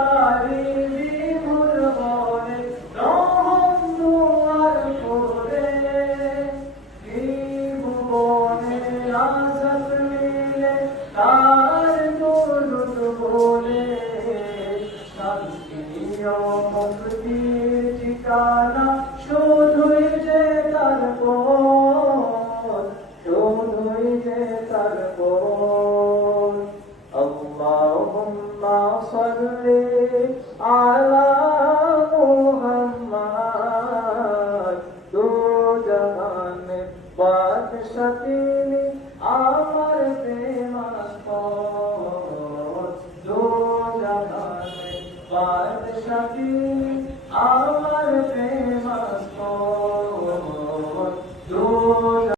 তারি বিপুল বনে রহম দুয়ার করে ভুবনে আজাদ মিলে তার দরুদ বলে শান্তি ও মুক্তির ঠিকানা শুধুই যে তার পথ শুধুই যে তার পথ اللهم صل على محمد দু জাহানের বাদশা তিনি আমার প্রেমাস্পদ দু জাহানের বাদশা তিনি আমার